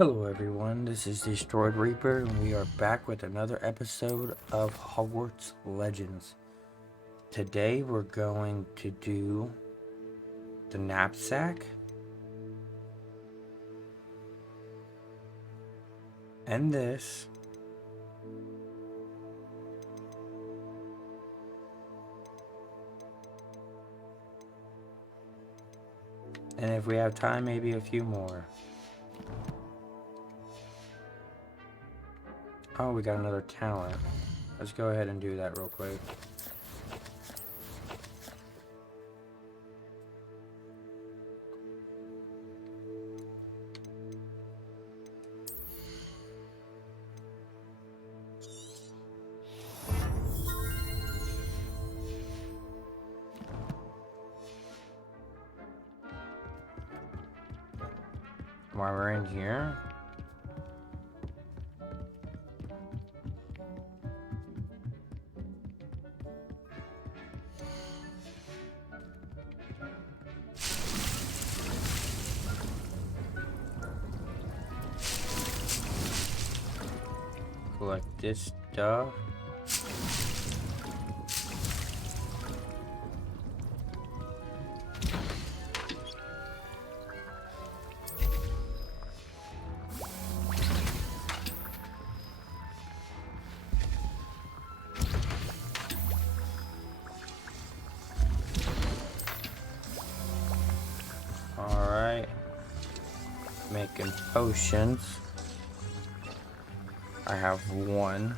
Hello everyone, this is Destroyed Reaper and we are back with another episode of Hogwarts Legends. Today we're going to do the knapsack and this. And if we have time, maybe a few more. Oh, we got another talent. Let's go ahead and do that real quick. While we're in here, collect this stuff. Alright. Making potions. I have one.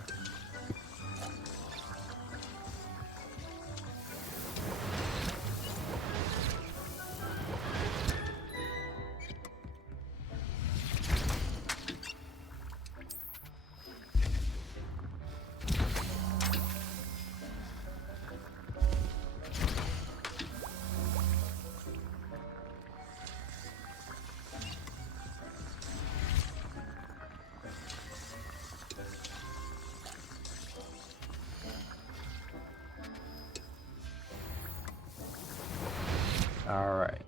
Alright.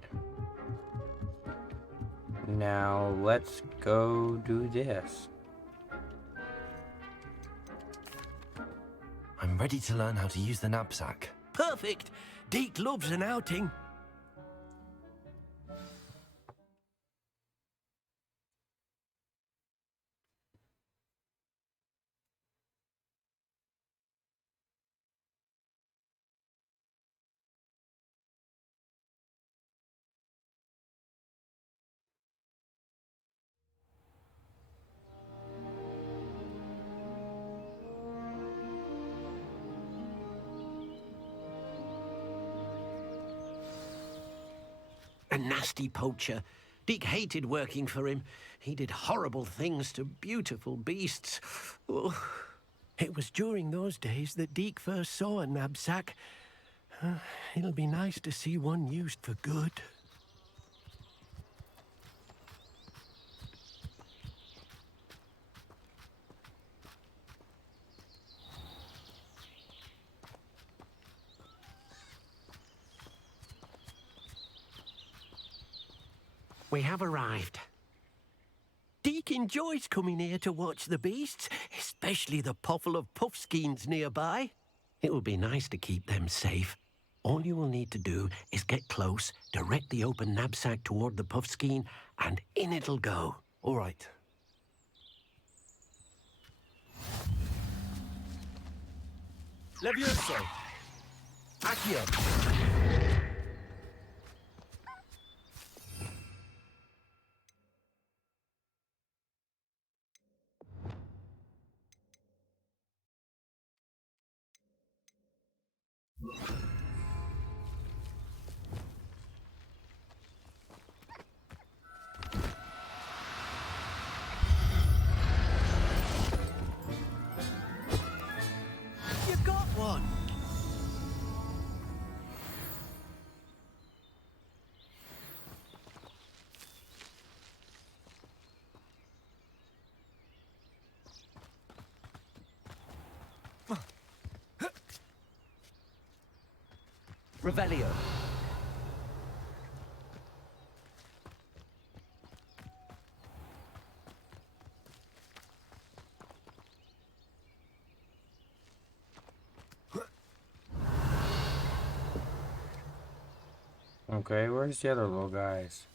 Now let's go do this. I'm ready to learn how to use the knapsack. Perfect! Deke loves an outing. A nasty poacher. Deke hated working for him. He did horrible things to beautiful beasts. Oh. It was during those days that Deke first saw a knapsack. It'll be nice to see one used for good. We have arrived. Deke enjoys coming here to watch the beasts, especially the poffle of puffskeins nearby. It will be nice to keep them safe. All you will need to do is get close, direct the open knapsack toward the puffskein, and in it'll go. All right. Levioso! Accio! You got one! Revelio. Okay, where's the other little guys?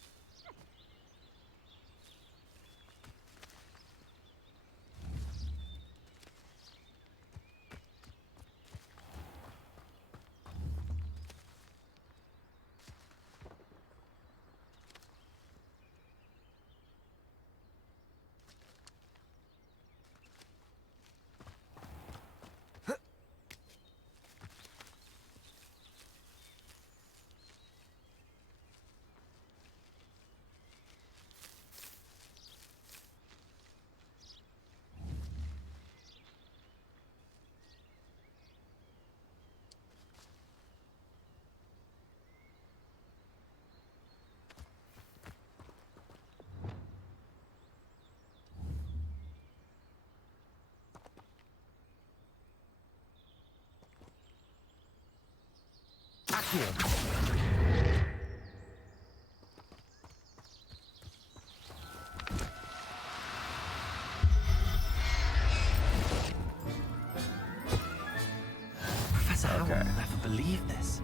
Professor Howell Okay. will never believe this.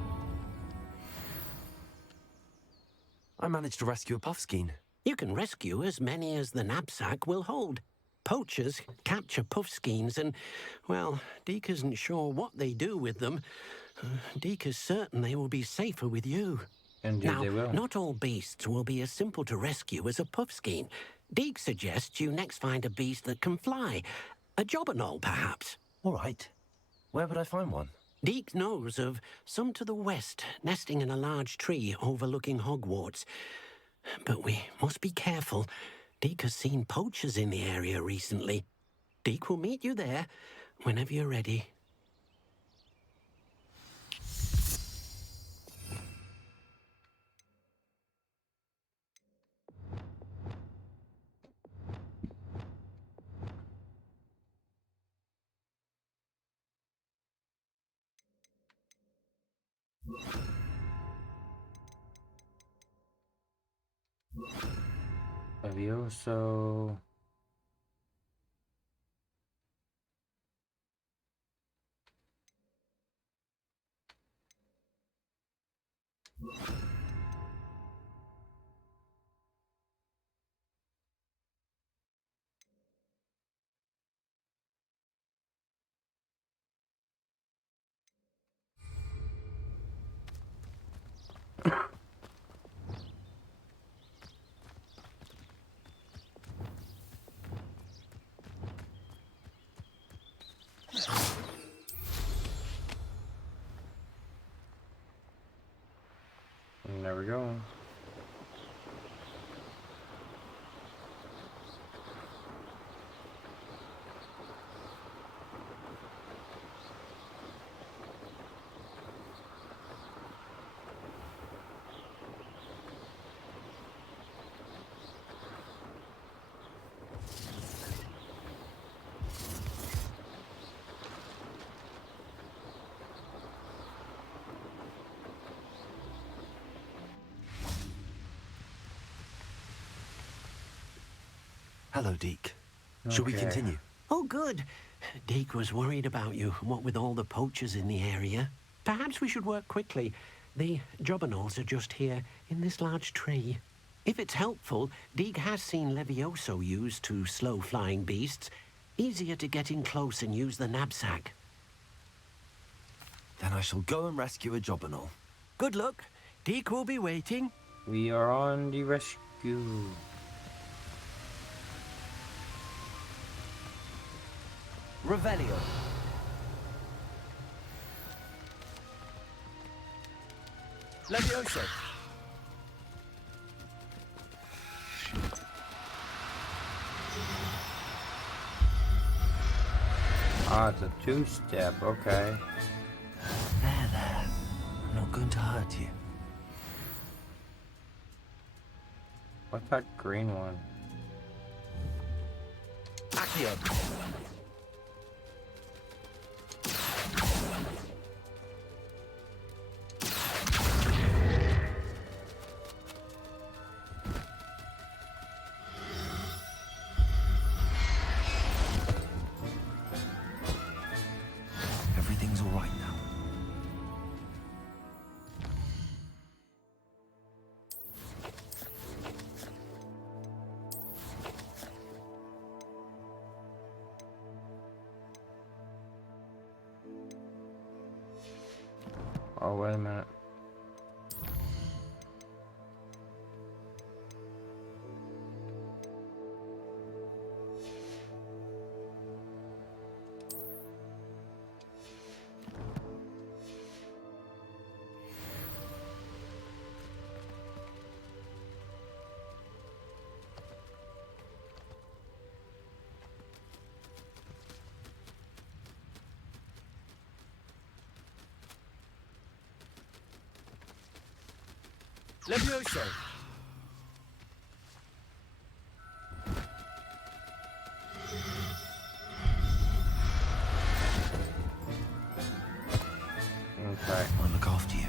I managed to rescue a puffskein. You can rescue as many as the knapsack will hold. Poachers capture puffskeins and, well, Deke isn't sure what they do with them. Deke is certain they will be safer with you. Indeed, Now, they will. not all beasts will be as simple to rescue as a puffskein. Deke suggests you next find a beast that can fly. A jobberknoll, perhaps. All right. Where would I find one? Deke knows of some to the west, nesting in a large tree overlooking Hogwarts. But we must be careful. Deke has seen poachers in the area recently. Deke will meet you there whenever you're ready. Levioso. And there we go. Hello, Deke. Shall we Okay. continue? Oh, good. Deke was worried about you, what with all the poachers in the area. Perhaps we should work quickly. The jobberknolls are just here, in this large tree. If it's helpful, Deke has seen Levioso used to slow flying beasts. Easier to get in close and use the knapsack. Then I shall go and rescue a jobberknoll. Good luck. Deke will be waiting. We are on the rescue. Revelio. Levioso. Ah, it's a two-step. Okay. There. I'm not going to hurt you. What's that green one? Accio. Everything's all right now. Oh, wait a minute. Levioso! Okay. I'll look after you.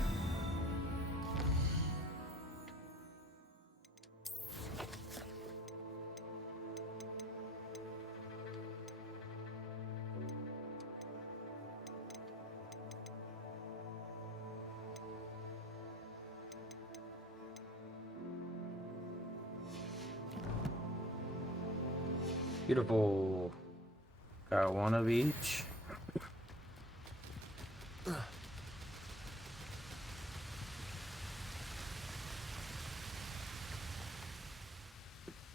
Beautiful. Got one of each.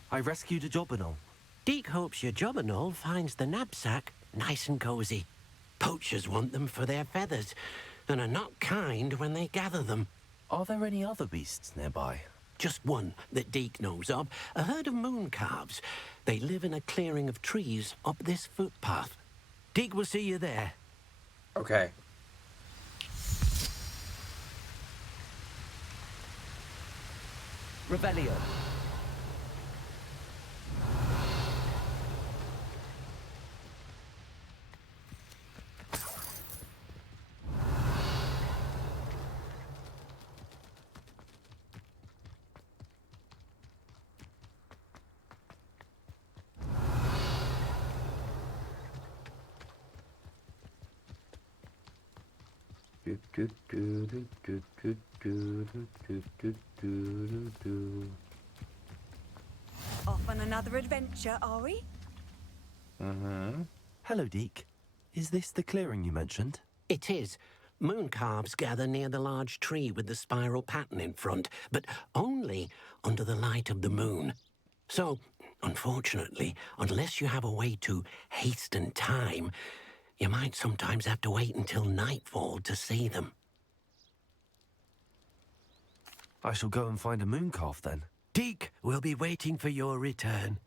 I rescued a Jobberknoll. Deke hopes your Jobberknoll finds the knapsack nice and cozy. Poachers want them for their feathers, and are not kind when they gather them. Are there any other beasts nearby? Just one that Deke knows of, a herd of moon calves. They live in a clearing of trees up this footpath. Deke will see you there. Okay. Revelio. Do, do, do, do, do, do, do, do, do, do, do. Off on another adventure, are we? Mm-hmm. Hello, Deke. Is this the clearing you mentioned? It is. Moon calves gather near the large tree with the spiral pattern in front, but only under the light of the moon. So, unfortunately, unless you have a way to hasten time, you might sometimes have to wait until nightfall to see them. I shall go and find a moon calf then. Deke will be waiting for your return.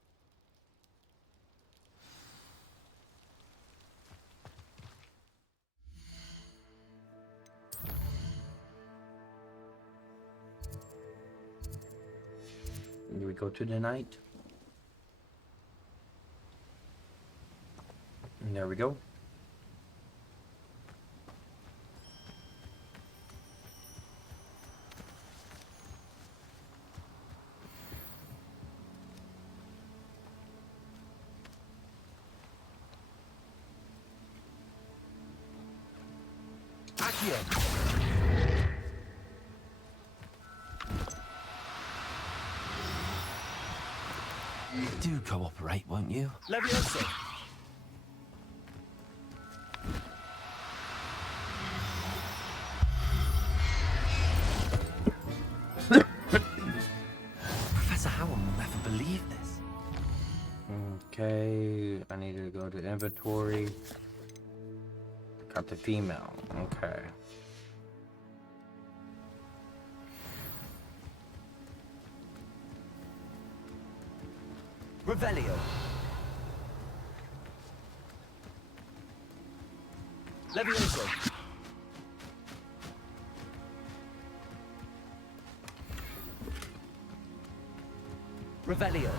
Do we go to the night? And there we go. Accio! Do cooperate, won't you? Levioso! Professor Howell will never believe this. Okay, I need to go to inventory. Got the female. Okay. Revelio. Levioso. Revelio.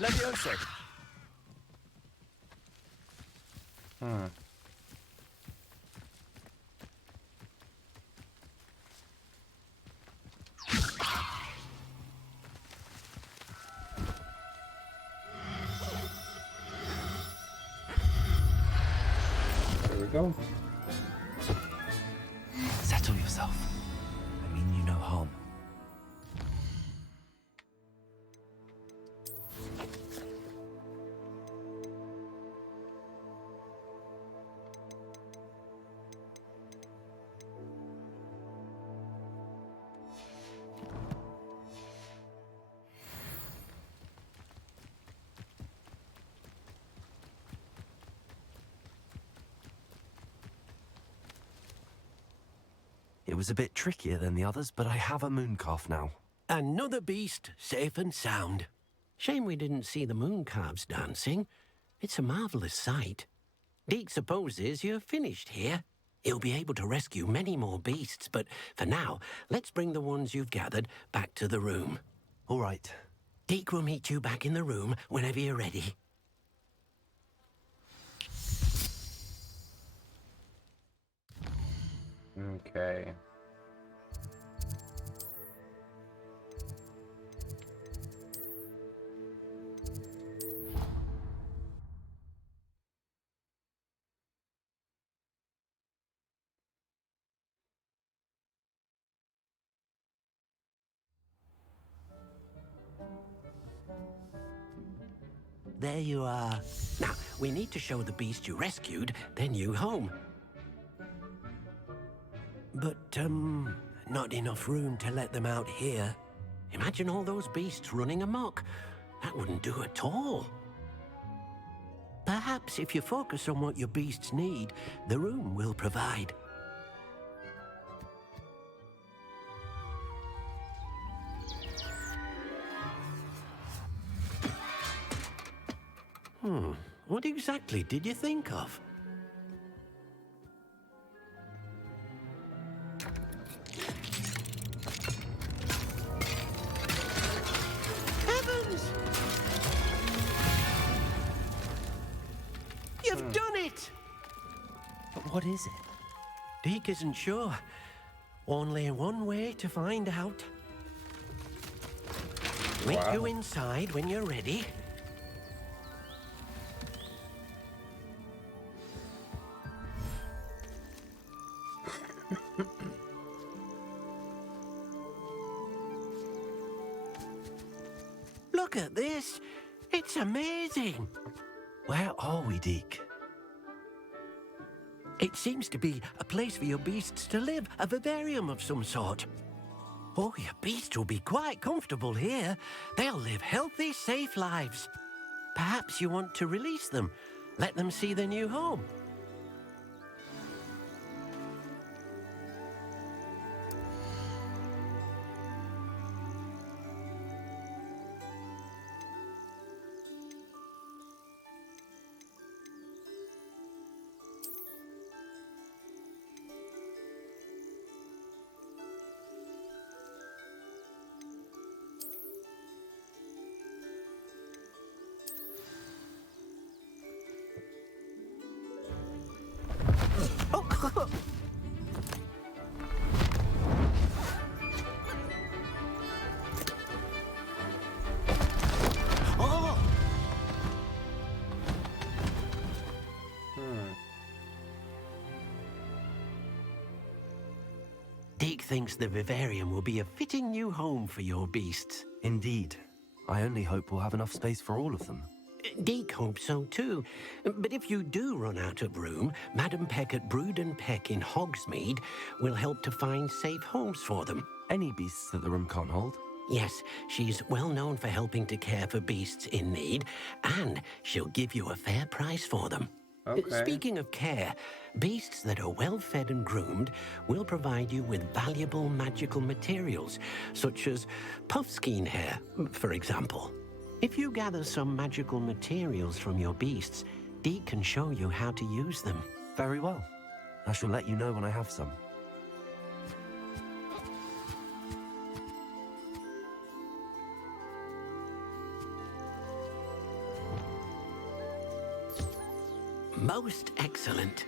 Levioso. we go. Settle yourself. I mean you no harm. It was a bit trickier than the others, but I have a moon calf now. Another beast, safe and sound. Shame we didn't see the moon calves dancing. It's a marvelous sight. Deke supposes you're finished here. He'll be able to rescue many more beasts, but for now, let's bring the ones you've gathered back to the room. All right. Deke will meet you back in the room whenever you're ready. Okay. There you are. Now, we need to show the beast you rescued their new home. But, not enough room to let them out here. Imagine all those beasts running amok. That wouldn't do at all. Perhaps if you focus on what your beasts need, the room will provide. What exactly did you think of? Heavens! You've done it! But what is it? Deke isn't sure. Only one way to find out. Meet you inside when you're ready. Look at this. It's amazing. Where are we, Deke? It seems to be a place for your beasts to live, a vivarium of some sort. Oh, your beasts will be quite comfortable here. They'll live healthy, safe lives. Perhaps you want to release them, let them see their new home. Deke thinks the vivarium will be a fitting new home for your beasts. Indeed. I only hope we'll have enough space for all of them. Deke hopes so too. But if you do run out of room, Madam Peck at Brood and Peck in Hogsmeade will help to find safe homes for them. Any beasts that the room can't hold? Yes, she's well known for helping to care for beasts in need, and she'll give you a fair price for them. Okay. Speaking of care, beasts that are well fed and groomed will provide you with valuable magical materials, such as puffskein hair, for example. If you gather some magical materials from your beasts, Deke can show you how to use them. Very well. I shall let you know when I have some. Most excellent.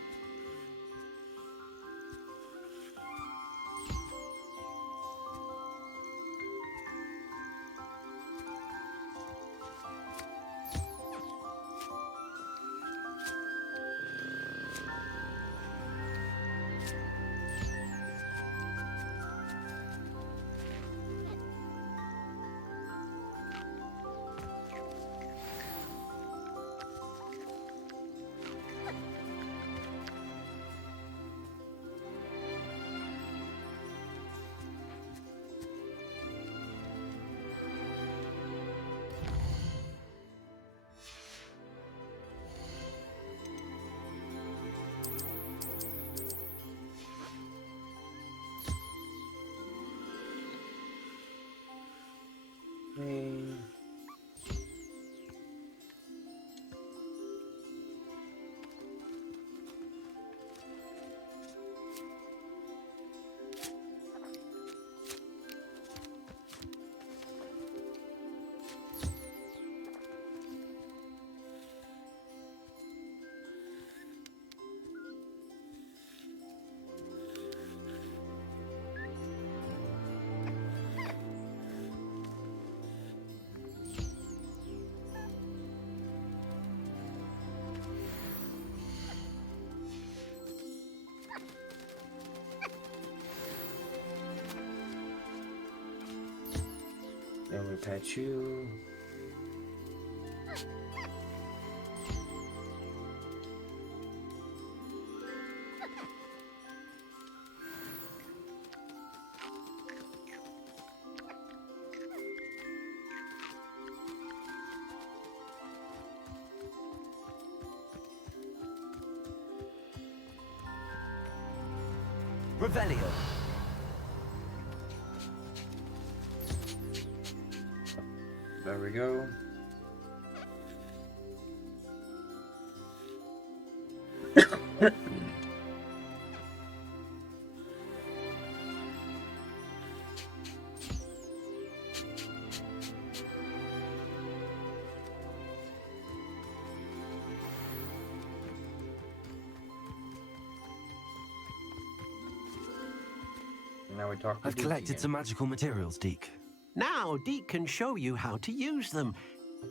Then we pet you. Revelio. There we go. Now we talk to I've Deke collected again. some magical materials, Deke. Now, Deke can show you how to use them.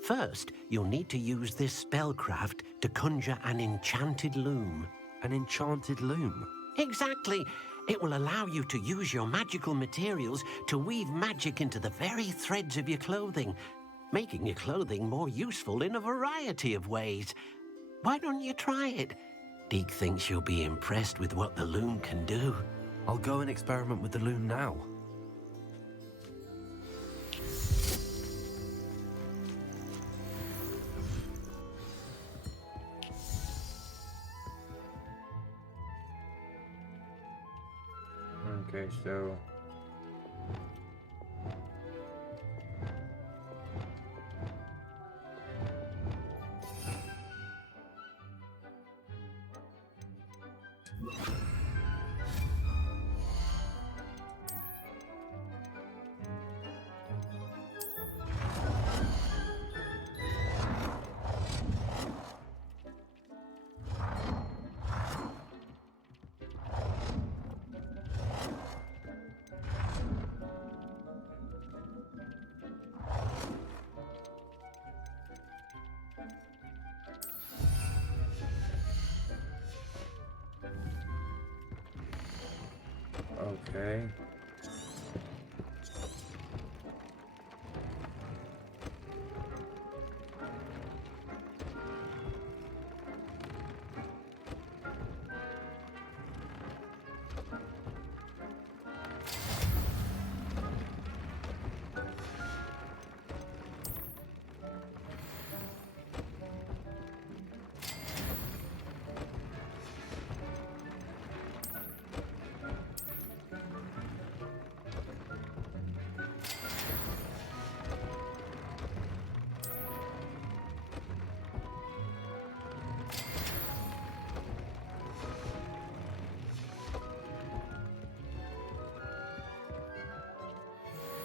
First, you'll need to use this spellcraft to conjure an enchanted loom. An enchanted loom. Exactly. It will allow you to use your magical materials to weave magic into the very threads of your clothing, making your clothing more useful in a variety of ways. Why don't you try it? Deke thinks you'll be impressed with what the loom can do. I'll go and experiment with the loom now. Okay, so okay.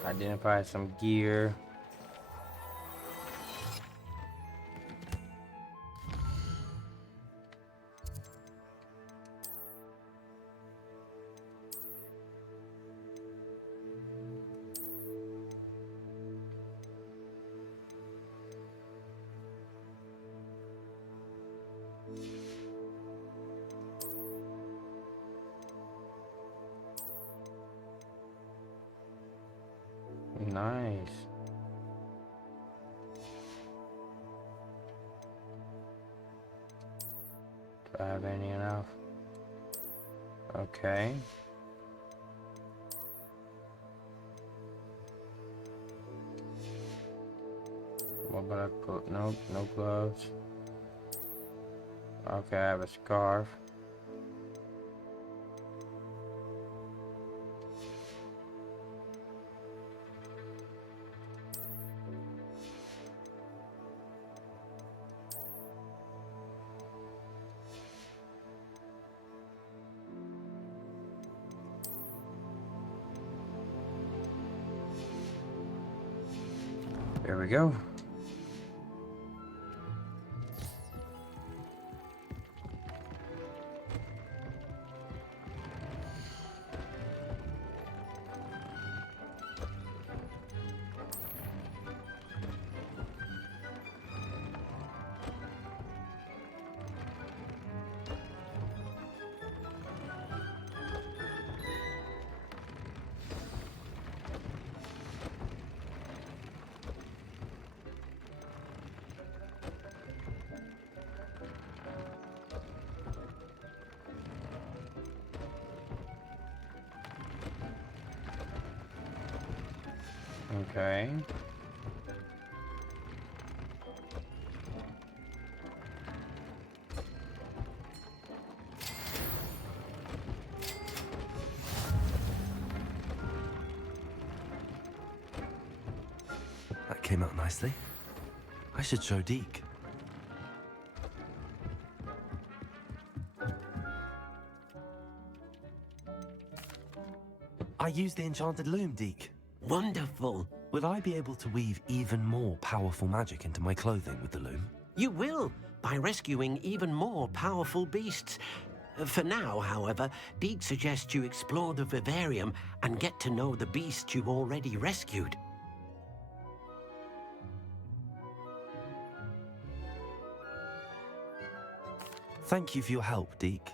Identify some gear. Nice. Do I have any enough? Okay. What about a nope, no gloves. Okay, I have a scarf. There we go. Okay. That came out nicely. I should show Deke. I used the enchanted loom, Deke. Wonderful. Will I be able to weave even more powerful magic into my clothing with the loom? You will, by rescuing even more powerful beasts. For now, however, Deke suggests you explore the vivarium and get to know the beasts you've already rescued. Thank you for your help, Deke.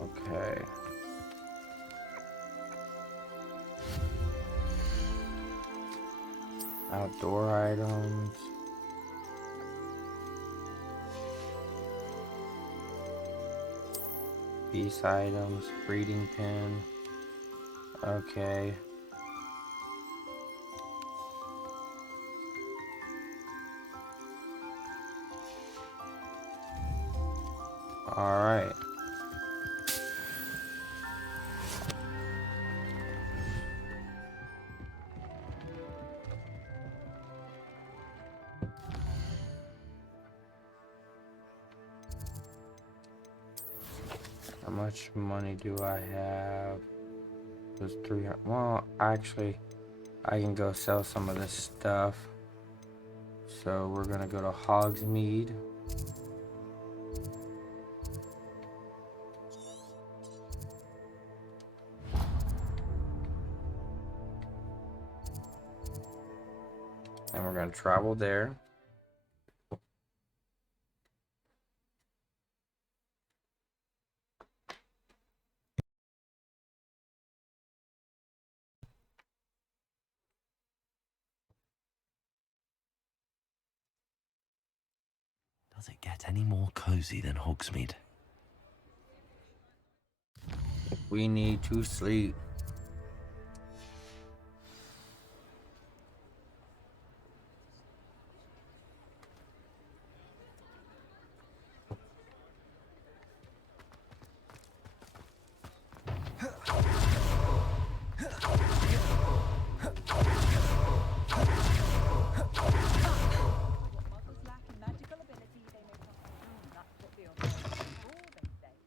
Okay. Outdoor items. Peace items. Breeding pin. Okay. Alright. How much money do I have? There's 300. Well, actually, I can go sell some of this stuff. So we're gonna go to Hogsmeade. And we're gonna travel there. Does it get any more cozy than Hogsmeade? We need to sleep.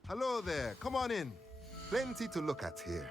Hello there, come on in. Plenty to look at here.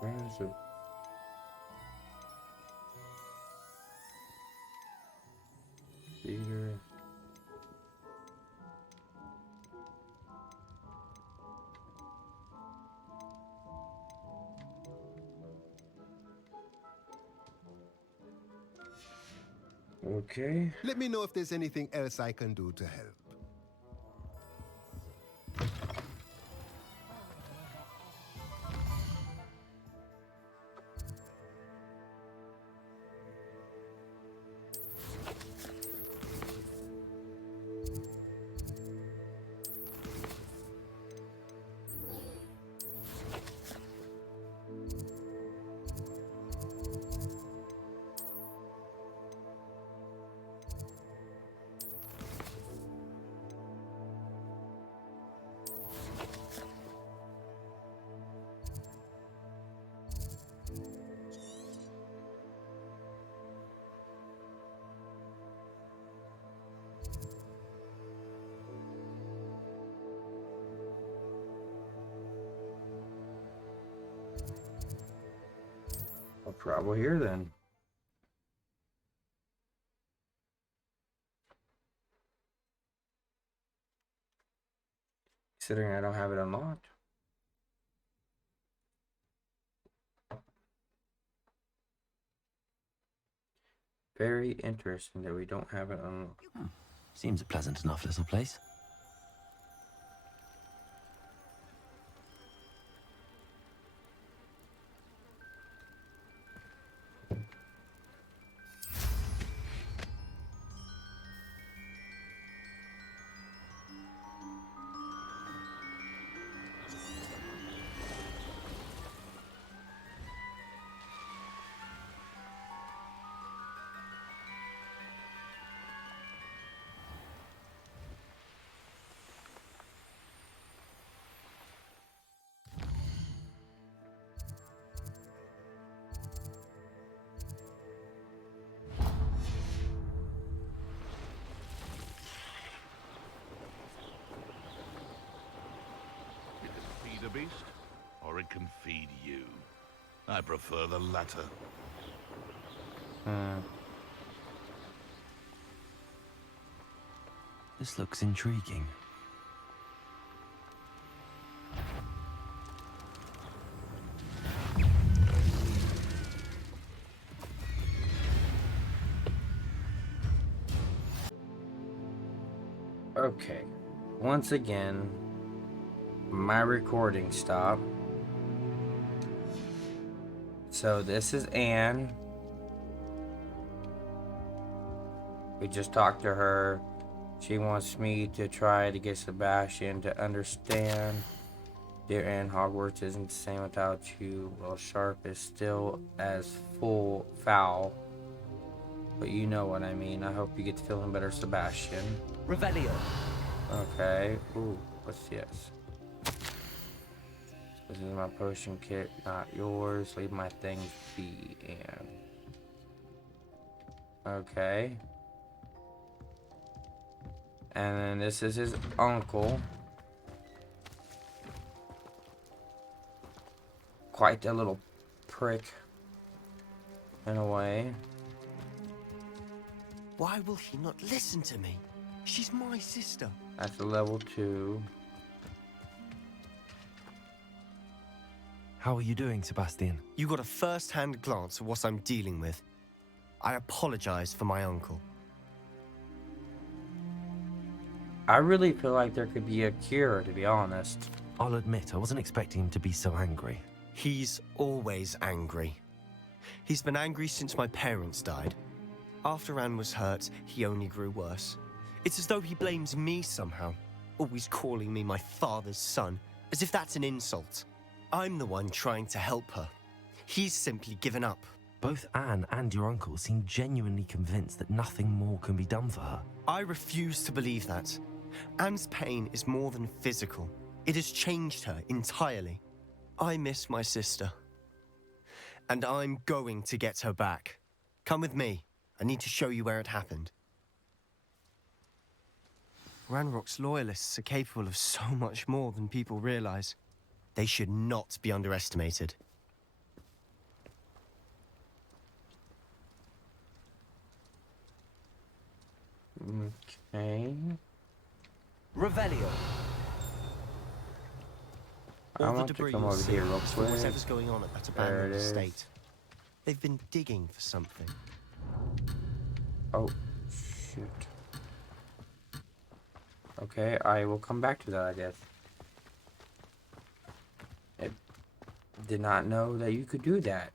Where is it? Theater. Okay. Let me know if there's anything else I can do to help. I'll travel here then. Considering I don't have it unlocked. Very interesting that we don't have it unlocked. Seems a pleasant enough little place. Feed a beast, or it can feed you. I prefer the latter. This looks intriguing. Okay. Once again, my recording stopped. So this is Anne. We just talked to her. She wants me to try to get Sebastian to understand. Dear Anne, Hogwarts isn't the same without you. Well, Sharp is still as foul. But you know what I mean. I hope you get feeling better, Sebastian. Revelio. Okay. Ooh, what's this? This is my potion kit, not yours. Leave my things be, Anne. Okay. And then this is his uncle. Quite a little prick, in a way. Why will he not listen to me? She's my sister. That's a level 2. How are you doing, Sebastian? You got a first-hand glance at what I'm dealing with. I apologize for my uncle. I really feel like there could be a cure, to be honest. I'll admit, I wasn't expecting him to be so angry. He's always angry. He's been angry since my parents died. After Anne was hurt, he only grew worse. It's as though he blames me somehow, always calling me my father's son, as if that's an insult. I'm the one trying to help her. He's simply given up. Both Anne and your uncle seem genuinely convinced that nothing more can be done for her. I refuse to believe that. Anne's pain is more than physical. It has changed her entirely. I miss my sister. And I'm going to get her back. Come with me. I need to show you where it happened. Ranrock's loyalists are capable of so much more than people realize. They should not be underestimated. Okay. Revelio. I want to come over here real quick. Whatever's going on at that There it abandoned is. estate. They've been digging for something. Oh, shoot. Okay, I will come back to that, I guess. I did not know that you could do that.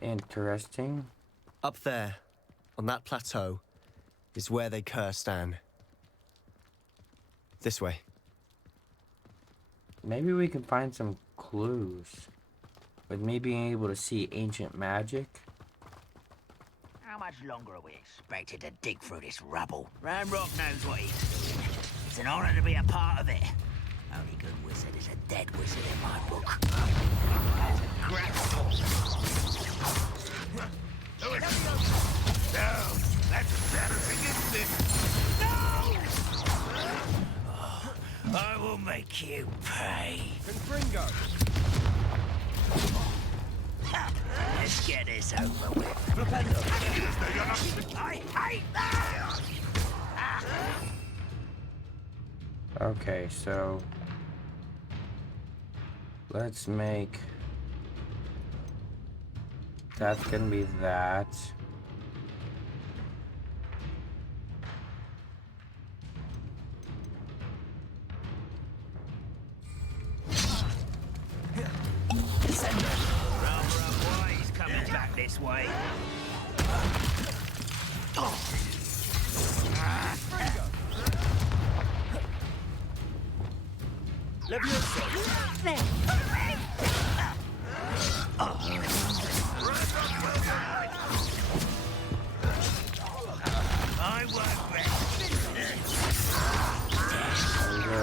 Interesting. Up there, on that plateau, is where they cursed Anne. This way. Maybe we can find some clues. With me being able to see ancient magic. How much longer are we expected to dig through this rubble? Ramrock knows what he's doing. It's an honor to be a part of it. Only good wizard is a dead wizard in my book. No, that's embarrassing, isn't it? I will make you pay. Confringo! Let's get this over with. I hate that! Okay, so let's make that's gonna be that. He's coming back this way. I won't rest. There we go.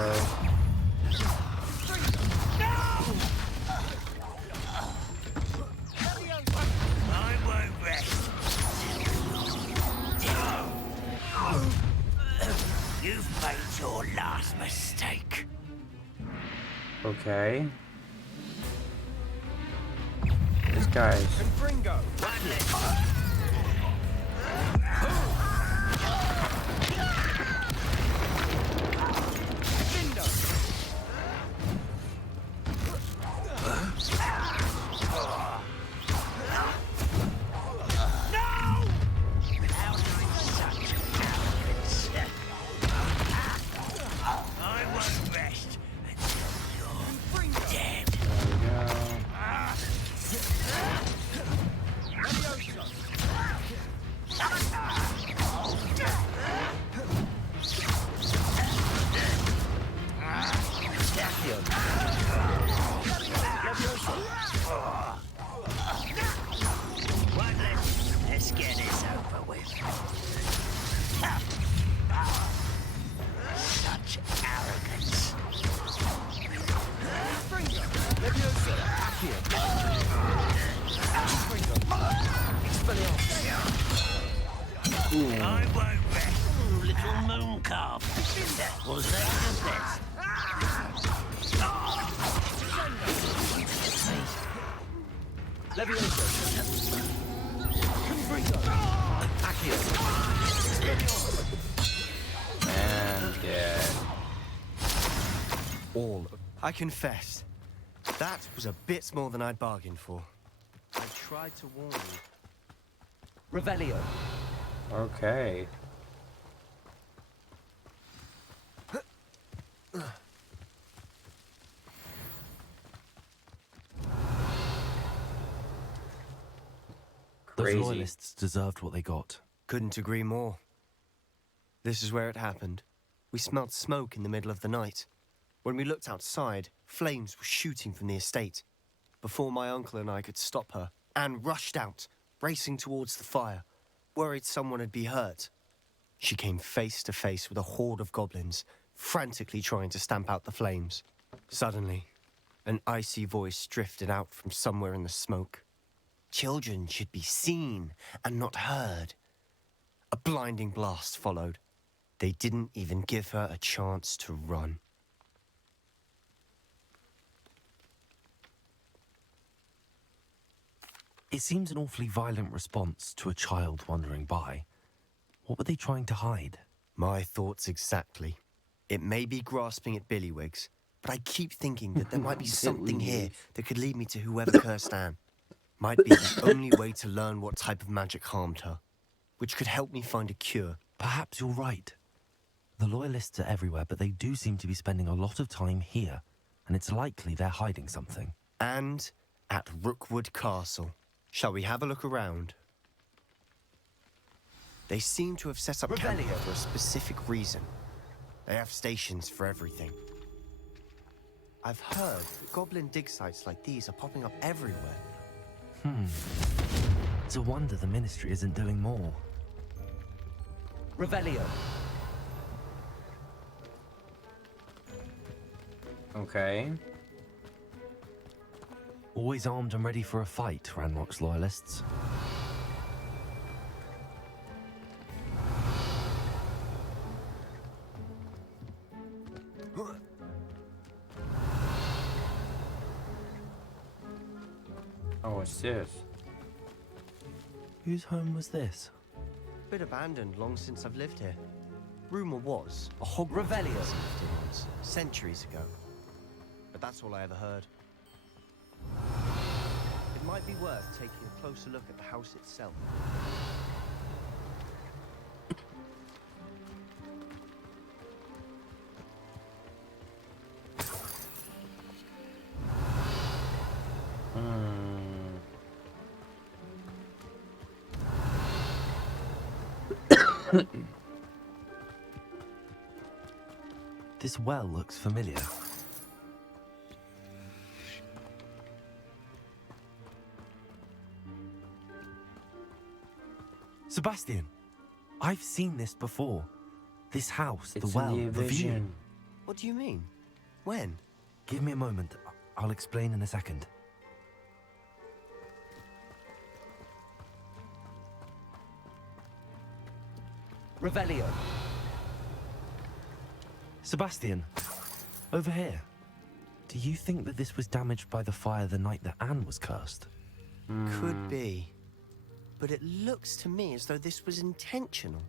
I won't rest. You've made your last mistake. Okay. This guy's Confringo! I won't rest until you're dead. there we go. Right, let's get this over with. Such arrogance. I won't rest. Little moon calf. Was that your best? And dead. All of... I confess, that was a bit more than I'd bargained for. I tried to warn you. Revelio. Okay. Those Crazy. loyalists deserved what they got. Couldn't agree more. This is where it happened. We smelled smoke in the middle of the night. When we looked outside, flames were shooting from the estate. Before my uncle and I could stop her, Anne rushed out, racing towards the fire, worried someone had been hurt. She came face to face with a horde of goblins, frantically trying to stamp out the flames. Suddenly, an icy voice drifted out from somewhere in the smoke. Children should be seen and not heard. A blinding blast followed. They didn't even give her a chance to run. It seems an awfully violent response to a child wandering by. What were they trying to hide? My thoughts exactly. It may be grasping at Billywigs, but I keep thinking that there might be something here that could lead me to whoever cursed Anne. Might be the only way to learn what type of magic harmed her, which could help me find a cure. Perhaps you're right. The loyalists are everywhere, but they do seem to be spending a lot of time here, and it's likely they're hiding something. And at Rookwood Castle. Shall we have a look around? They seem to have set up camp here for a specific reason. They have stations for everything. I've heard that goblin dig sites like these are popping up everywhere. It's a wonder the Ministry isn't doing more. Revelio. Okay. Always armed and ready for a fight, Ranrock's loyalists. Oh, what's this? Whose home was this? Bit abandoned long since I've lived here. Rumor was a Hogwarts Revelio. lived here once, centuries ago. But that's all I ever heard. It might be worth taking a closer look at the house itself. This well looks familiar. Sebastian, I've seen this before. This house, It's the well, in the the view. vision. What do you mean? When? Give me a moment. I'll explain in a second. Revelio. Sebastian, over here. Do you think that this was damaged by the fire the night that Anne was cursed? Could be. But it looks to me as though this was intentional.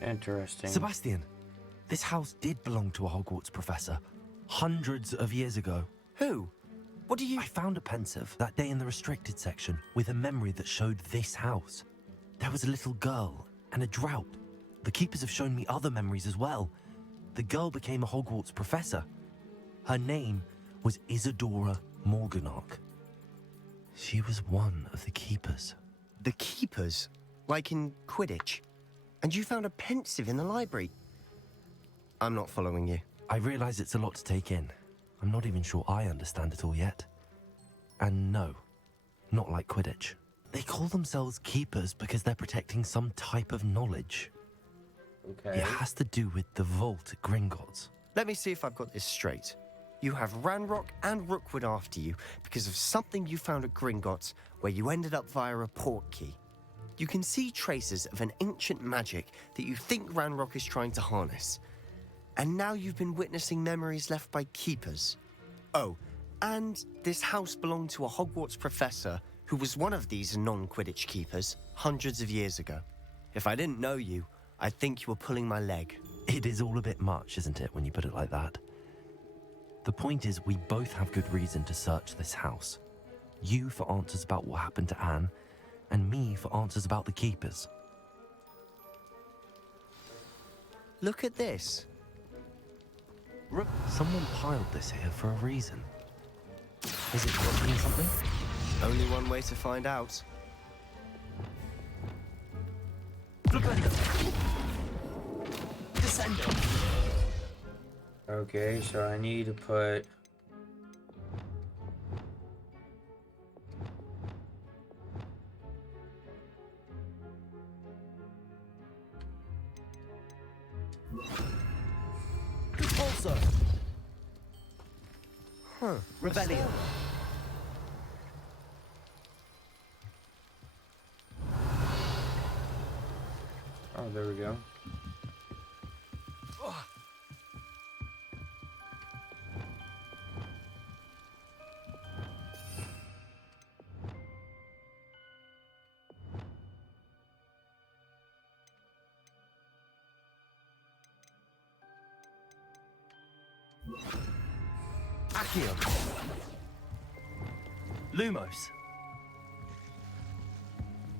Interesting. Sebastian, this house did belong to a Hogwarts professor hundreds of years ago. Who? What do you... I found a pensive that day in the restricted section with a memory that showed this house. There was a little girl and a drought. The keepers have shown me other memories as well. The girl became a Hogwarts professor. Her name was Isadora Morganach. She was one of the keepers. The keepers? Like in Quidditch? And you found a pensive in the library? I'm not following you. I realize it's a lot to take in. I'm not even sure I understand it all yet. And no, not like Quidditch. They call themselves keepers because they're protecting some type of knowledge. Okay. It has to do with the vault at Gringotts. Let me see if I've got this straight. You have Ranrock and Rookwood after you because of something you found at Gringotts where you ended up via a port key. You can see traces of an ancient magic that you think Ranrock is trying to harness. And now you've been witnessing memories left by keepers. Oh, and this house belonged to a Hogwarts professor who was one of these non-Quidditch keepers hundreds of years ago. If I didn't know you, I'd think you were pulling my leg. It is all a bit much, isn't it, when you put it like that? The point is, we both have good reason to search this house. You for answers about what happened to Anne, and me for answers about the keepers. Look at this. Someone piled this here for a reason. Is it blocking something? Only one way to find out. Okay, so I need to put... Also, Revelio. Oh, there we go. Accio. Lumos.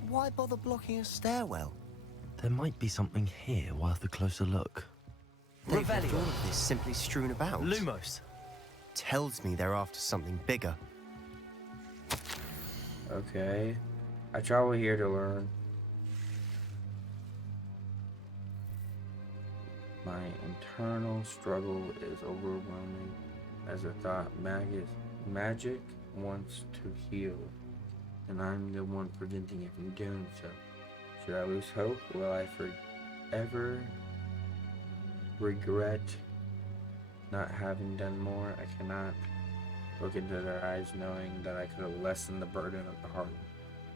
Why bother blocking a stairwell? There might be something here worth a closer look. They've left all of this simply strewn about. Lumos. Tells me they're after something bigger. Okay. I travel here to learn. My internal struggle is overwhelming as a thought magic wants to heal, and I'm the one preventing it from doing so. Should I lose hope? Will I forever regret not having done more. I cannot look into their eyes knowing that I could have lessened the burden of the heart.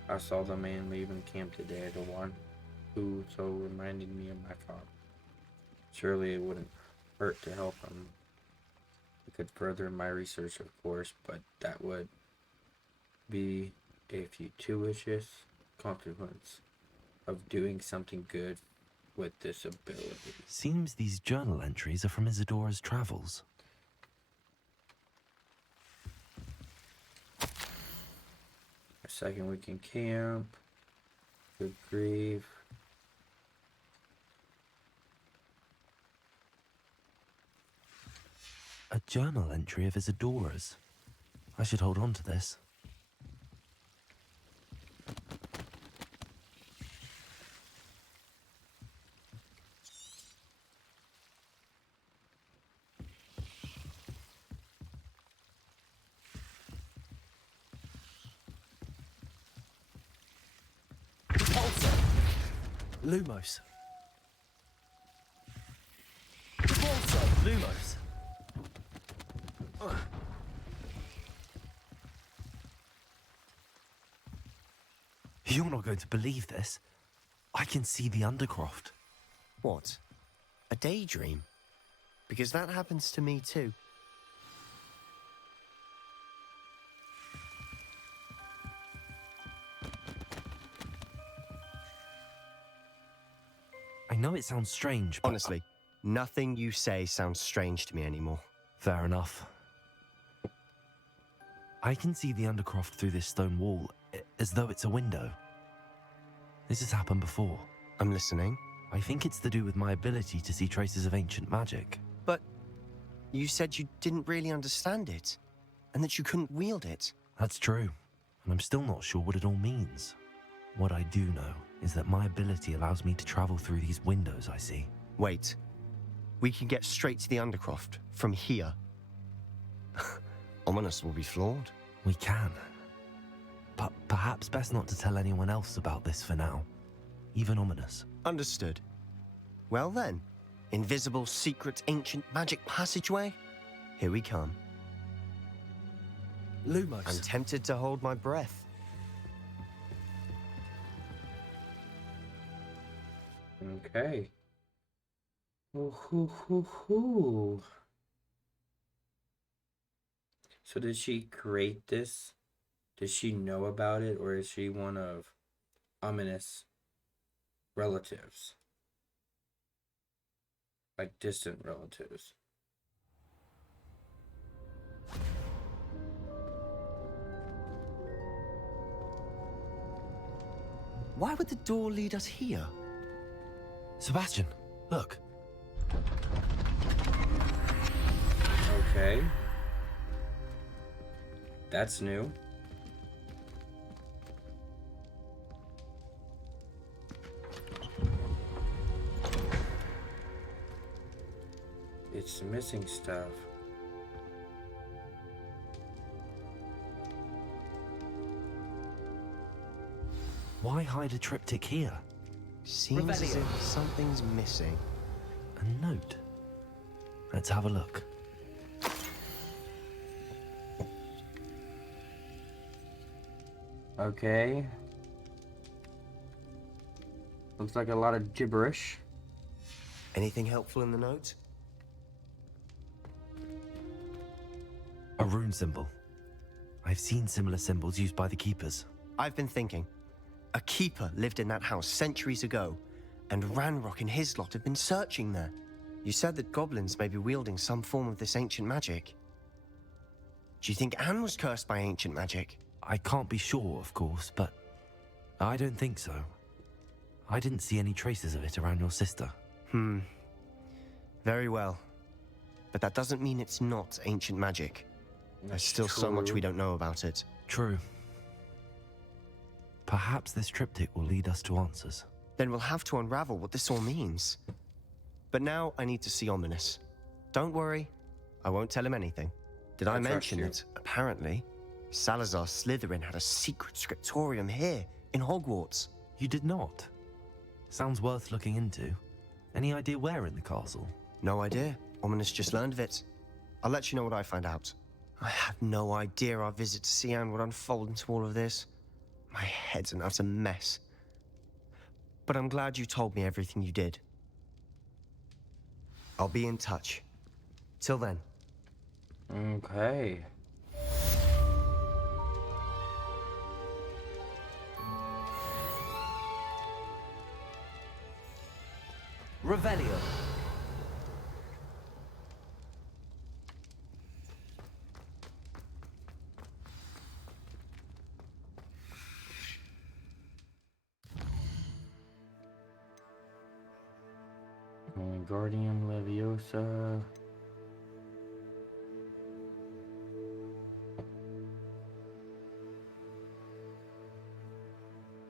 I saw the man leaving camp today, the one who so reminded me of my father. Surely it wouldn't hurt to help him. I could further my research, of course, but that would be a fortuitous consequence of doing something good with this ability. Seems these journal entries are from Isadora's travels. Our second week in camp. Good grief. A journal entry of Isadora's. I should hold on to this. Lumos. Lumos. You're not going to believe this. I can see the Undercroft. What? A daydream? Because that happens to me too. I know it sounds strange, but... Honestly, nothing you say sounds strange to me anymore. Fair enough. I can see the Undercroft through this stone wall, as though it's a window. This has happened before. I'm listening. I think it's to do with my ability to see traces of ancient magic. But you said you didn't really understand it, and that you couldn't wield it. That's true, and I'm still not sure what it all means. What I do know is that my ability allows me to travel through these windows I see. Wait. We can get straight to the Undercroft from here. Ominous will be floored. We can. But perhaps best not to tell anyone else about this for now. Even Ominous. Understood. Well then, invisible, secret, ancient magic passageway? Here we come. Lumos. I'm tempted to hold my breath. Okay. Ooh. So did she create this? Does she know about it, or is she one of Ominous' relatives? Like distant relatives. Why would the door lead us here? Sebastian, look. Okay. That's new. It's missing stuff. Why hide a triptych here? Seems as if something's missing. A note. Let's have a look. Okay. Looks like a lot of gibberish. Anything helpful in the note? A rune symbol. I've seen similar symbols used by the keepers. I've been thinking. A keeper lived in that house centuries ago, and Ranrock and his lot have been searching there. You said that goblins may be wielding some form of this ancient magic. Do you think Anne was cursed by ancient magic? I can't be sure, of course, but I don't think so. I didn't see any traces of it around your sister. Very well. But that doesn't mean it's not ancient magic. There's still so much we don't know about it. True. Perhaps this triptych will lead us to answers. Then we'll have to unravel what this all means. But now I need to see Ominous. Don't worry, I won't tell him anything. Did I mention that, apparently, Salazar Slytherin had a secret scriptorium here in Hogwarts? You did not? Sounds worth looking into. Any idea where in the castle? No idea. Ominous just learned of it. I'll let you know what I find out. I had no idea our visit to Sian would unfold into all of this. My head's an utter mess. But I'm glad you told me everything you did. I'll be in touch. Till then. Okay. Revelio. Guardian Leviosa.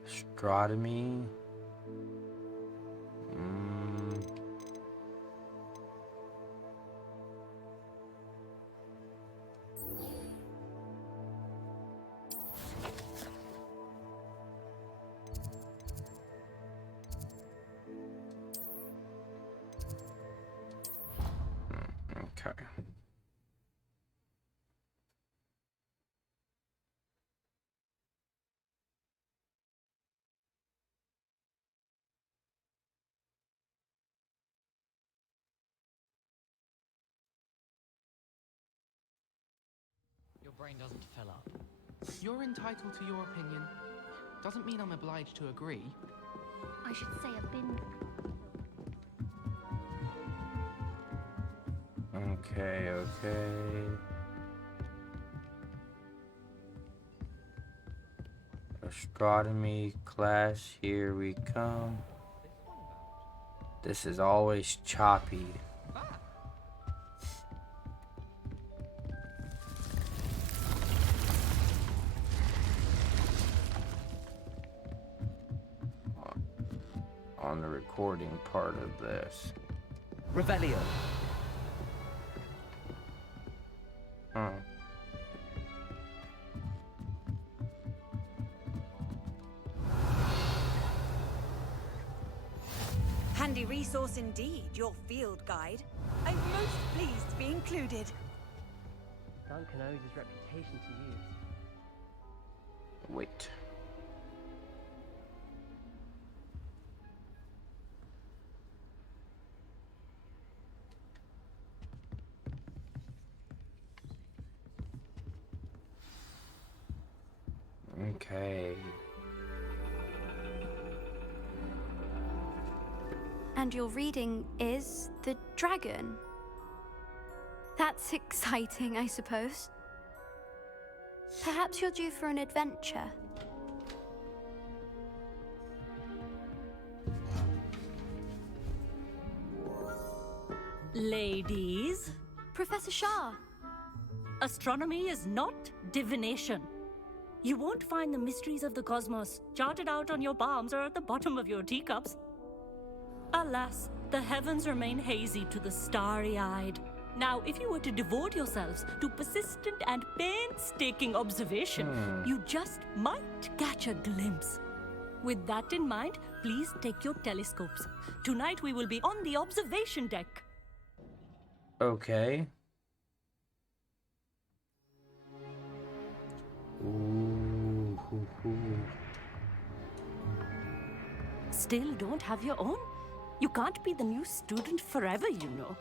Astronomy. Okay. Your brain doesn't fill up. You're entitled to your opinion. Doesn't mean I'm obliged to agree. I should say a bin. Okay, okay. Astronomy class, here we come. This is always choppy. On the recording part of this. Revelio. Handy resource indeed, your field guide. I'm most pleased to be included. Duncan owes his reputation to you. Wait. Okay. And your reading is the dragon. That's exciting, I suppose. Perhaps you're due for an adventure. Ladies, Professor Shah. astronomy is not divination. You won't find the mysteries of the cosmos charted out on your palms or at the bottom of your teacups. Alas, the heavens remain hazy to the starry-eyed. Now, if you were to devote yourselves to persistent and painstaking observation, you just might catch a glimpse. With that in mind, please take your telescopes. Tonight we will be on the observation deck. Okay. Ooh, hoo, hoo. Still don't have your own? You can't be the new student forever, you know.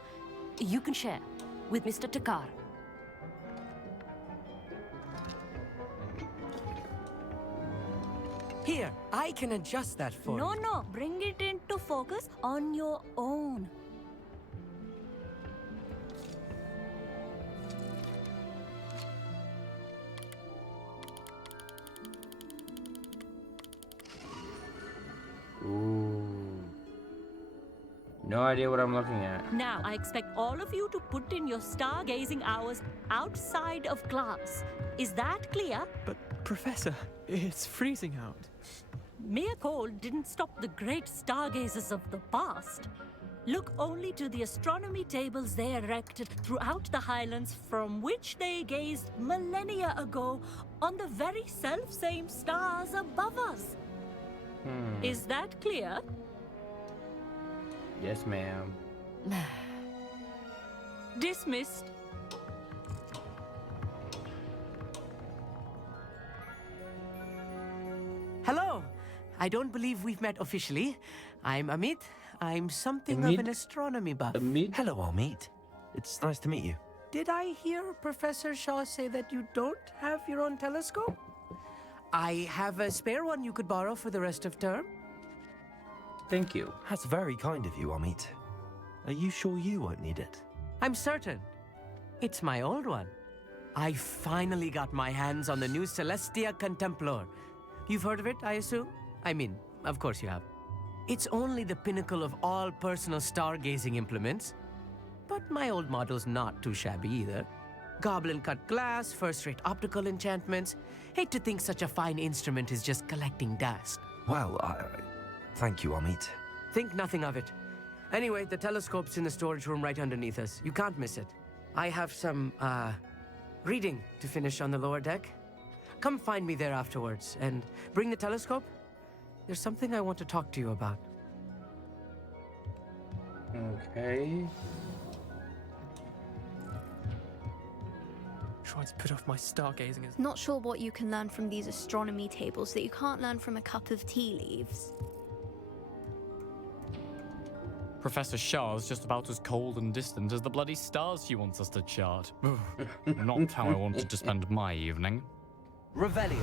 You can share with Mr. Takar. Here, I can adjust that for you. No, bring it into focus on your own. Ooh. No idea what I'm looking at. Now, I expect all of you to put in your stargazing hours outside of class. Is that clear? But, Professor, it's freezing out. Mere cold didn't stop the great stargazers of the past. Look only to the astronomy tables they erected throughout the highlands from which they gazed millennia ago on the very self-same stars above us. Is that clear? Yes, ma'am. Dismissed. Hello. I don't believe we've met officially. I'm Amit. I'm something of Amit? an astronomy buff. Hello, Amit. It's nice to meet you. Did I hear Professor Shaw say that you don't have your own telescope? I have a spare one you could borrow for the rest of term. Thank you. That's very kind of you, Amit. Are you sure you won't need it? I'm certain. It's my old one. I finally got my hands on the new Celestia Contemplor. You've heard of it, I assume? I mean, of course you have. It's only the pinnacle of all personal stargazing implements. But my old model's not too shabby either. Goblin-cut glass, first-rate optical enchantments. Hate to think such a fine instrument is just collecting dust. Well, thank you, Amit. Think nothing of it. Anyway, the telescope's in the storage room right underneath us. You can't miss it. I have some, reading to finish on the lower deck. Come find me there afterwards, and bring the telescope. There's something I want to talk to you about. Okay. Trying to put off my stargazing is... Not sure what you can learn from these astronomy tables that you can't learn from a cup of tea leaves. Professor Shah's just about as cold and distant as the bloody stars she wants us to chart. Not how I wanted to spend my evening. Revelio.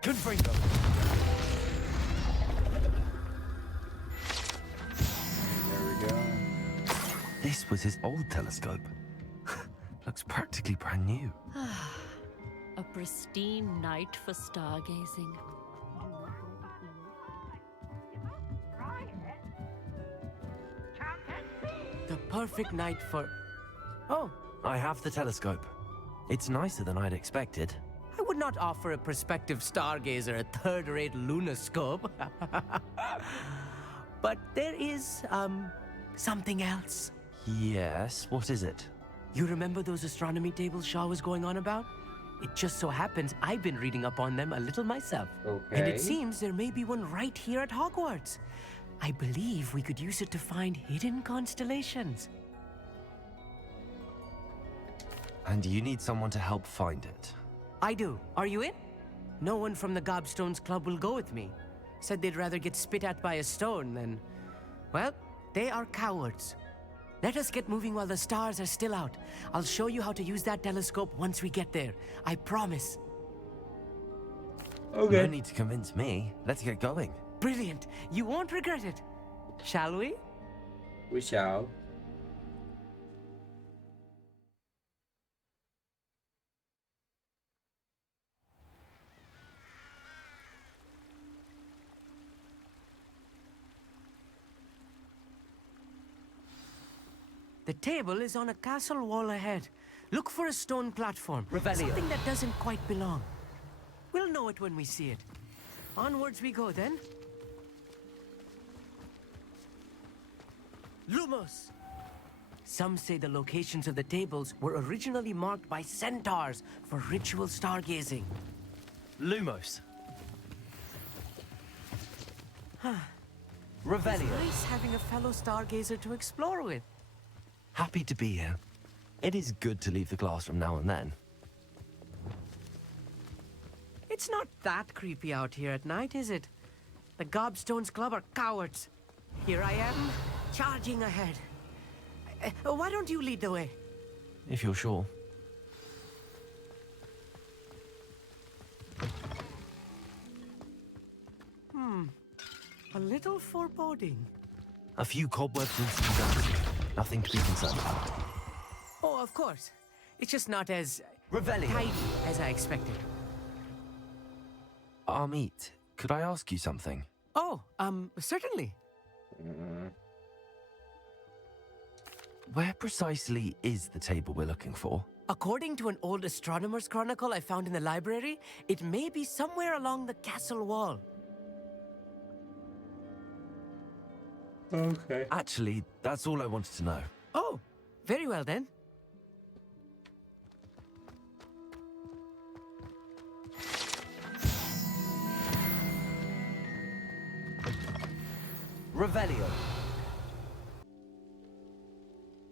Confringo. There we go. This was his old telescope. Looks practically brand new. A pristine night for stargazing. The perfect night for... Oh, I have the telescope. It's nicer than I'd expected. I would not offer a prospective stargazer a third-rate lunoscope. But there is, something else. Yes, what is it? You remember those astronomy tables Shaw was going on about? It just so happens I've been reading up on them a little myself. Okay. And it seems there may be one right here at Hogwarts. I believe we could use it to find hidden constellations. And you need someone to help find it. I do. Are you in? No one from the Gobstones Club will go with me. Said they'd rather get spit at by a stone than... Well, they are cowards. Let us get moving while the stars are still out. I'll show you how to use that telescope once we get there. I promise. Okay. No need to convince me. Let's get going. Brilliant. You won't regret it. Shall we? We shall. The table is on a castle wall ahead. Look for a stone platform. Revelio. Something that doesn't quite belong. We'll know it when we see it. Onwards we go then. Lumos! Some say the locations of the tables were originally marked by centaurs for ritual stargazing. Lumos. Revelio. It's nice having a fellow stargazer to explore with. Happy to be here. It is good to leave the classroom now and then. It's not that creepy out here at night, is it? The Gobstones Club are cowards. Here I am, charging ahead. Why don't you lead the way? If you're sure. A little foreboding. A few cobwebs and some dust. Nothing to be concerned about. Oh, of course. It's just not as... Revelio. tidy as I expected. Amit, could I ask you something? Oh, certainly. Where precisely is the table we're looking for? According to an old astronomer's chronicle I found in the library, it may be somewhere along the castle wall. Okay. Actually, that's all I wanted to know. Oh, very well then. Revelio.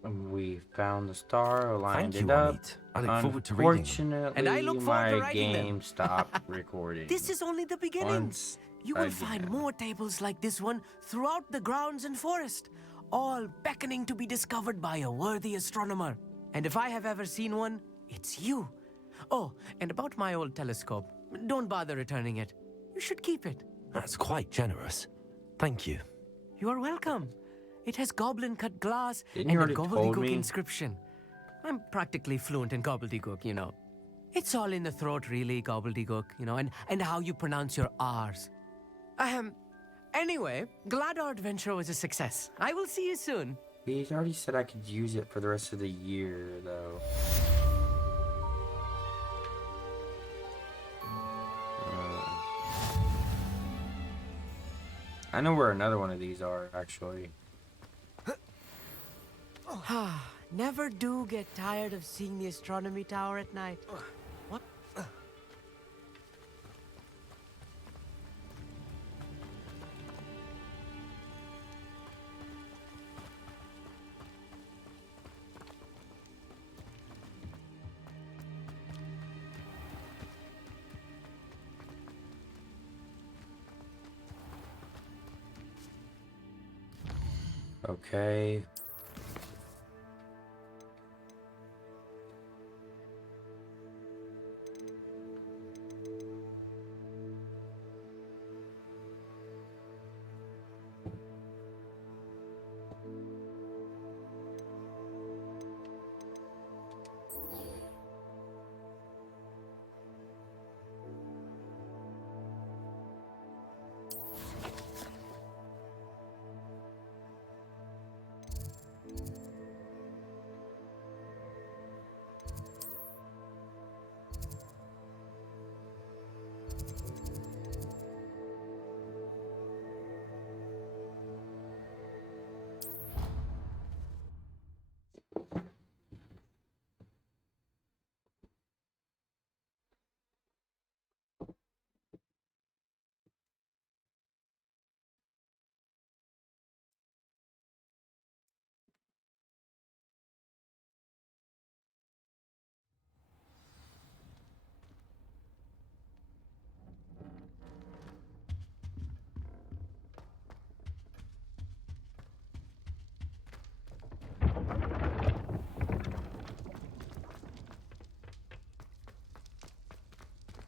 We found the star, lined Thank it you, up. Amit. I look forward to reading them. Unfortunately, And I look forward to my writing them. game stopped recording. This is only the beginning. Once You will again. find more tables like this one throughout the grounds and forest, all beckoning to be discovered by a worthy astronomer. And if I have ever seen one, it's you. Oh, and about my old telescope, don't bother returning it. You should keep it. That's quite generous. Thank you. You are welcome. It has goblin-cut glass Didn't you and a already told gobbledygook me? inscription. I'm practically fluent in gobbledygook, you know. It's all in the throat, really, gobbledygook, you know, and how you pronounce your R's. Anyway, glad our adventure was a success. I will see you soon. He already said I could use it for the rest of the year, though. I know where another one of these are, actually. Never do get tired of seeing the astronomy tower at night. What? Okay.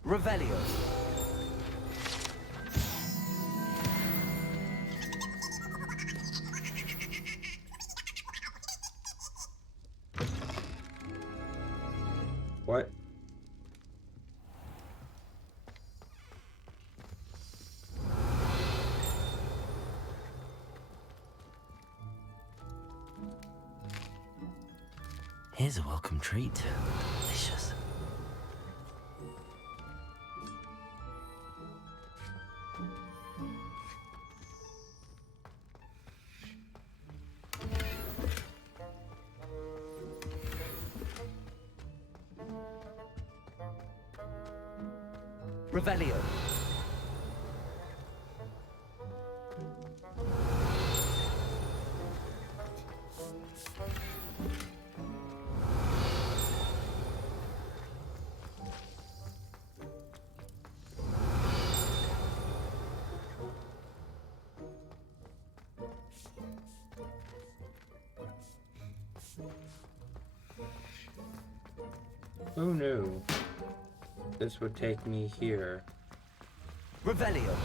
Revelio. What? Here's a welcome treat. Delicious. Revelio. Who knew this would take me here? Revelio.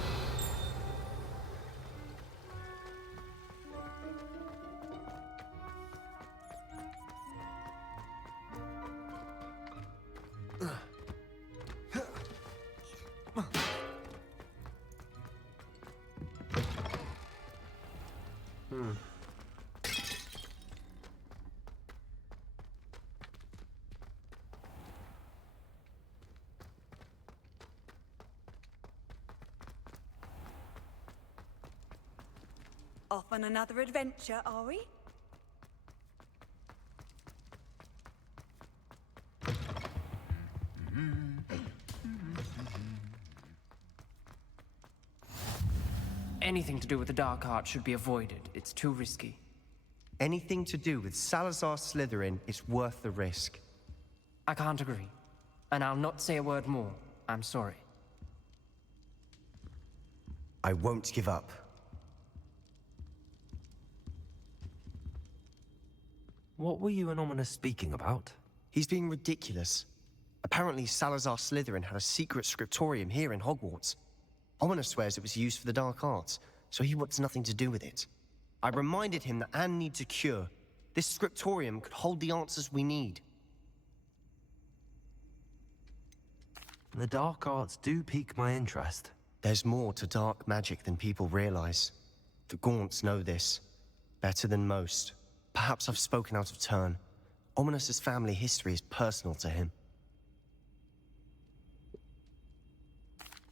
Off on another adventure, are we? anything to do with the dark art should be avoided. It's too risky. Anything to do with Salazar Slytherin is worth the risk. I can't agree. And I'll not say a word more. I'm sorry. I won't give up. What were you and Ominous speaking about? He's being ridiculous. Apparently Salazar Slytherin had a secret scriptorium here in Hogwarts. Ominous swears it was used for the dark arts, so he wants nothing to do with it. I reminded him that Anne needs a cure. This scriptorium could hold the answers we need. The dark arts do pique my interest. There's more to dark magic than people realize. The Gaunts know this. Better than most. Perhaps I've spoken out of turn. Ominous's family history is personal to him.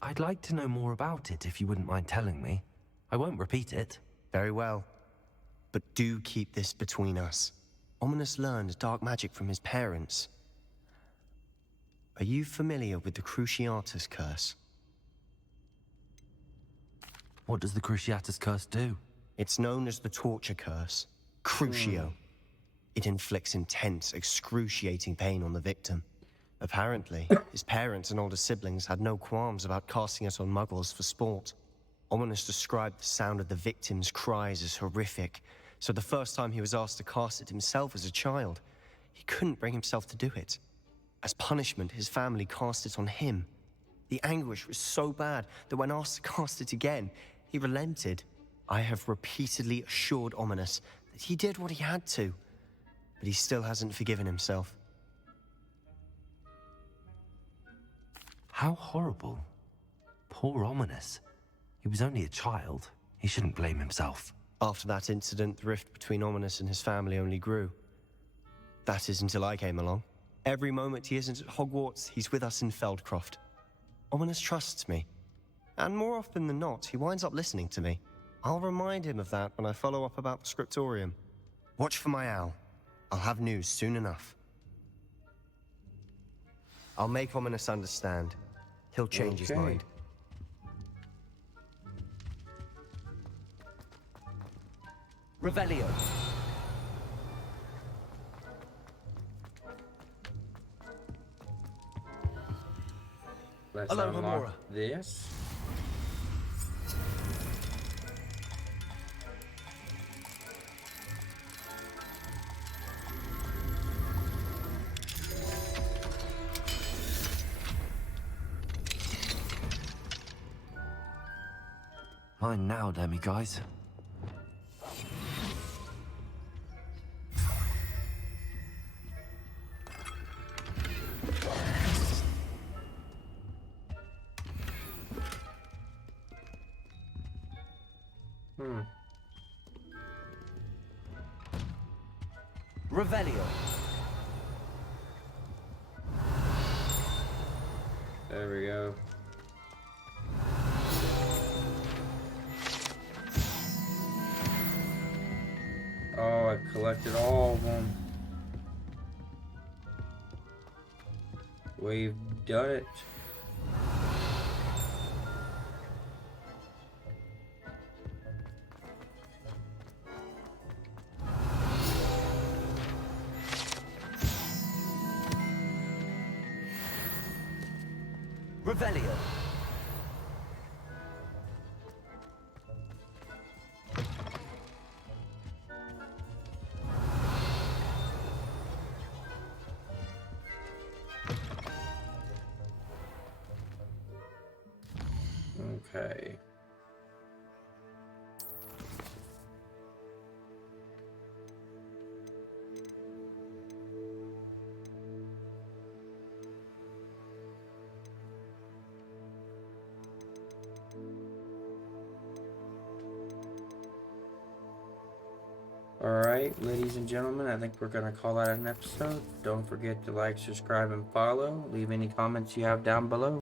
I'd like to know more about it if you wouldn't mind telling me. I won't repeat it. Very well. But do keep this between us. Ominous learned dark magic from his parents. Are you familiar with the Cruciatus Curse? What does the Cruciatus Curse do? It's known as the Torture Curse. Crucio. It inflicts intense, excruciating pain on the victim. Apparently, his parents and older siblings had no qualms about casting it on muggles for sport. Ominous described the sound of the victim's cries as horrific, so the first time he was asked to cast it himself as a child, he couldn't bring himself to do it. As punishment, his family cast it on him. The anguish was so bad that when asked to cast it again, he relented. I have repeatedly assured Ominous that he did what he had to, but he still hasn't forgiven himself. How horrible. Poor Ominous. He was only a child. He shouldn't blame himself. After that incident, the rift between Ominous and his family only grew. That is until I came along. Every moment he isn't at Hogwarts, he's with us in Feldcroft. Ominous trusts me. And more often than not, he winds up listening to me. I'll remind him of that when I follow up about the scriptorium. Watch for my owl. I'll have news soon enough. I'll make Ominous understand. He'll change his mind. Revelio. Let's Aloha, unlock Mora. this. Fine now, Demi guys. Revelio. There we go. Oh, I collected all of them. We've done it. Revelio. Okay. Alright, ladies and gentlemen, I think we're going to call that an episode. Don't forget to like, subscribe, and follow. Leave any comments you have down below.